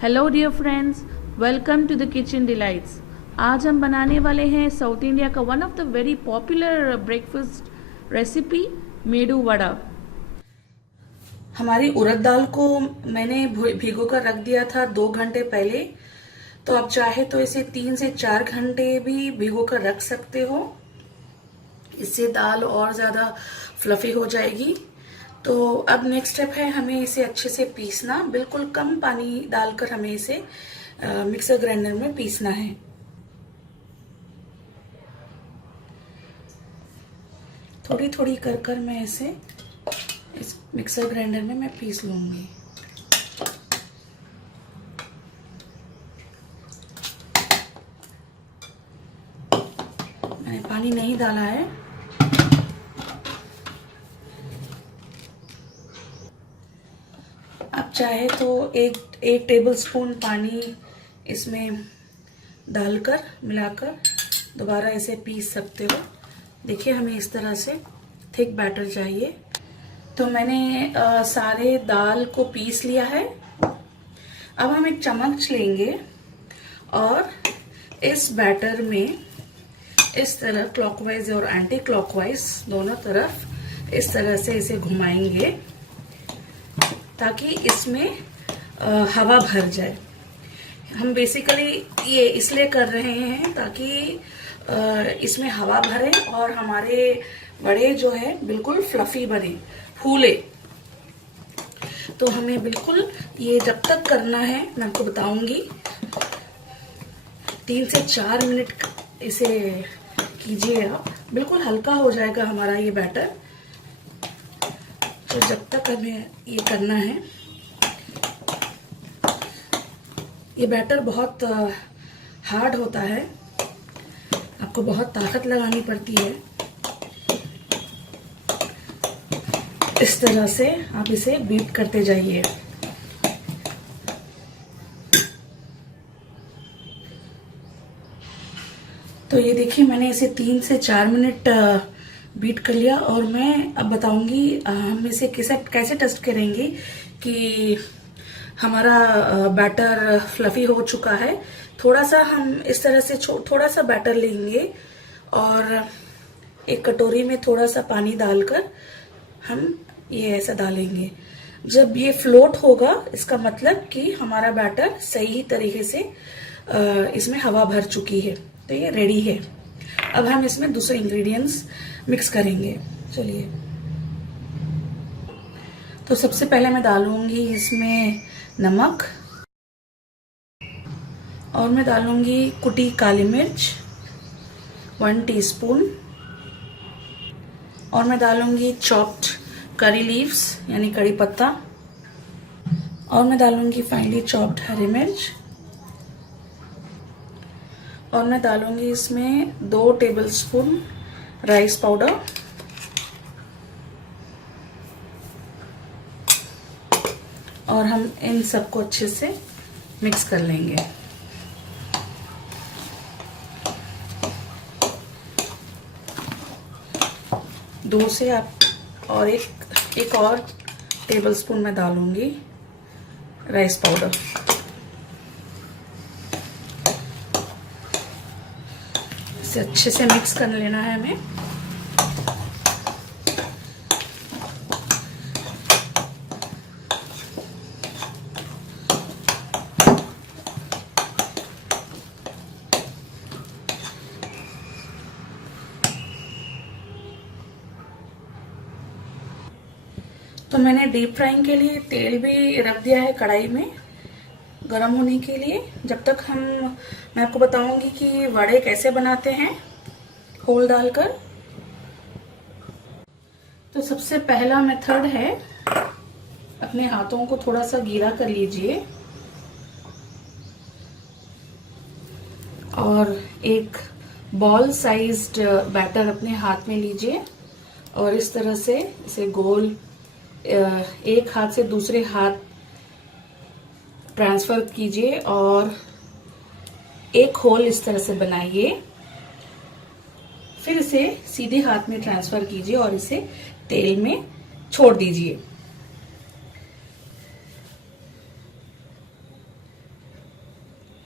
Hello dear friends, welcome to the kitchen delights. आज हम बनाने वाले हैं साउथ इंडिया का one of the very popular breakfast recipe, medu vada. हमारी उड़द दाल को मैंने भिगो कर रख दिया था 2 घंटे पहले। तो आप चाहे तो इसे 3 से 4 घंटे भी भिगो कर रख सकते हो। इससे दाल और ज्यादा फ्लफी हो जाएगी। तो अब नेक्स्ट स्टेप है हमें इसे अच्छे से पीसना। बिल्कुल कम पानी डालकर हमें इसे मिक्सर ग्राइंडर में पीसना है। थोड़ी थोड़ी कर कर मैं इसे इस मिक्सर ग्राइंडर में मैं पीस लूंगी। मैंने पानी नहीं डाला है। आप चाहे तो एक टेबल स्पून पानी इसमें डालकर मिलाकर दोबारा इसे पीस सकते हो। देखिए हमें इस तरह से थिक बैटर चाहिए। तो मैंने सारे दाल को पीस लिया है। अब हम एक चम्मच लेंगे और इस बैटर में इस तरह क्लॉकवाइज और एंटी क्लॉकवाइज दोनों तरफ इस तरह से इसे घुमाएंगे ताकि इसमें हवा भर जाए। हम बेसिकली ये इसलिए कर रहे हैं ताकि इसमें हवा भरे और हमारे वड़े जो है बिल्कुल फ्लफी बने, फूले। तो हमें बिल्कुल ये जब तक करना है मैं आपको बताऊंगी। 3 से 4 मिनट इसे कीजिए आप। बिल्कुल हल्का हो जाएगा हमारा ये बैटर। तो जब तक हमें ये करना है, ये बैटर बहुत हार्ड होता है, आपको बहुत ताकत लगानी पड़ती है। इस तरह से आप इसे बीट करते जाइए। तो ये देखिए मैंने इसे 3 से 4 मिनट बीट कर लिया। और मैं अब बताऊंगी हम इसे कैसे टेस्ट करेंगे कि हमारा बैटर फ्लफी हो चुका है। थोड़ा सा हम इस तरह से थोड़ा सा बैटर लेंगे और एक कटोरी में थोड़ा सा पानी डालकर हम ये ऐसा डालेंगे। जब ये फ्लोट होगा इसका मतलब कि हमारा बैटर सही तरीके से इसमें हवा भर चुकी है। तो ये रेडी है। अब हम इसमें दूसरे इंग्रेडिएंट्स मिक्स करेंगे। चलिए, तो सबसे पहले मैं डालूंगी इसमें नमक और मैं डालूंगी कुटी काली मिर्च 1 टीस्पून और मैं डालूंगी चॉप्ड करी लीव्स यानी कड़ी पत्ता और मैं डालूंगी फाइनली चॉप्ड हरी मिर्च और मैं डालूंगी इसमें 2 टेबलस्पून राइस पाउडर और हम इन सबको अच्छे से मिक्स कर लेंगे। दो से आप और एक और टेबलस्पून मैं डालूंगी राइस पाउडर। इसे अच्छे से मिक्स कर लेना है हमें। तो मैंने डीप फ्राइंग के लिए तेल भी रख दिया है कढ़ाई में गरम होने के लिए। जब तक मैं आपको बताऊंगी कि वड़े कैसे बनाते हैं खोल डालकर। तो सबसे पहला मेथड है, अपने हाथों को थोड़ा सा गीला कर लीजिए और एक बॉल साइज्ड बैटर अपने हाथ में लीजिए और इस तरह से इसे गोल एक हाथ से दूसरे हाथ ट्रांसफर कीजिए और एक होल इस तरह से बनाइए। फिर इसे सीधे हाथ में ट्रांसफर कीजिए और इसे तेल में छोड़ दीजिए।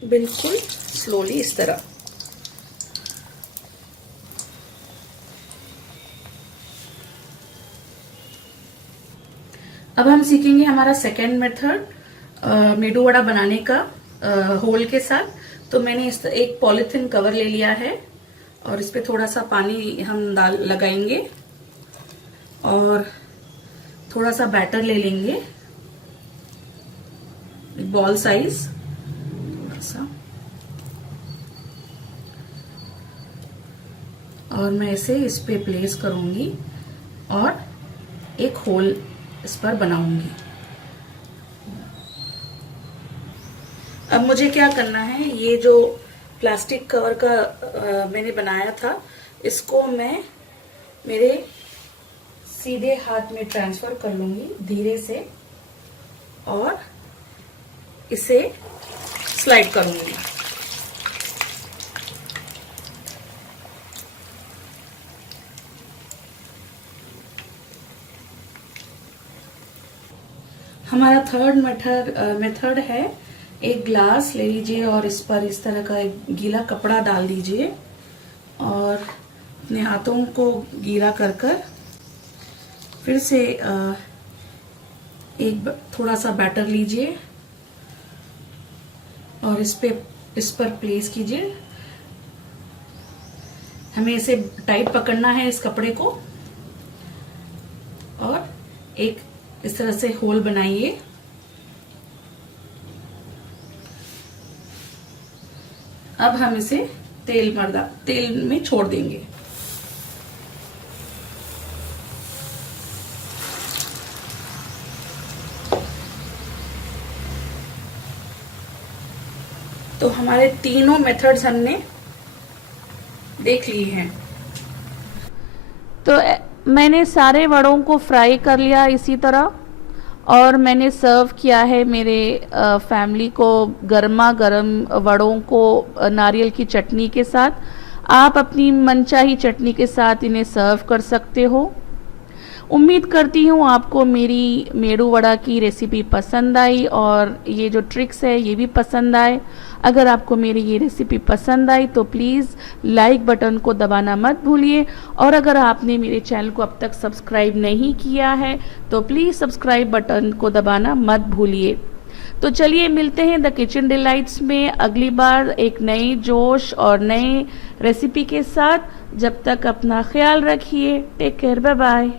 बिल्कुल स्लोली इस तरह। अब हम सीखेंगे हमारा सेकेंड मेथड मेदू वड़ा बनाने का होल के साथ। तो मैंने इस एक पॉलिथीन कवर ले लिया है और इस पे थोड़ा सा पानी हम लगाएंगे और थोड़ा सा बैटर ले लेंगे, बॉल साइज थोड़ा सा, और मैं इसे इस पे प्लेस करूंगी और एक होल इस पर बनाऊंगी। अब मुझे क्या करना है, ये जो प्लास्टिक कवर का मैंने बनाया था, इसको मैं मेरे सीधे हाथ में ट्रांसफर कर लूंगी धीरे से और इसे स्लाइड करूंगी। हमारा थर्ड मेथड है, एक ग्लास ले लीजिए और इस पर इस तरह का एक गीला कपड़ा डाल दीजिए और अपने हाथों को गीला कर फिर से एक थोड़ा सा बैटर लीजिए और इस पर प्लेस कीजिए। हमें इसे टाइट पकड़ना है इस कपड़े को और एक इस तरह से होल बनाइए। अब हम इसे तेल में छोड़ देंगे। तो हमारे तीनों मेथड्स हमने देख लिए हैं। तो मैंने सारे वड़ों को फ्राई कर लिया इसी तरह और मैंने सर्व किया है मेरे फैमिली को गर्मा गर्म वड़ों को नारियल की चटनी के साथ। आप अपनी मनचाही चटनी के साथ इन्हें सर्व कर सकते हो। उम्मीद करती हूँ आपको मेरी मेदू वड़ा की रेसिपी पसंद आई और ये जो ट्रिक्स है ये भी पसंद आए। अगर आपको मेरी ये रेसिपी पसंद आई तो प्लीज़ लाइक बटन को दबाना मत भूलिए और अगर आपने मेरे चैनल को अब तक सब्सक्राइब नहीं किया है तो प्लीज़ सब्सक्राइब बटन को दबाना मत भूलिए। तो चलिए मिलते हैं द किचन डिलाइट्स में अगली बार एक नए जोश और नए रेसिपी के साथ। जब तक अपना ख्याल रखिए। Take care, bye bye.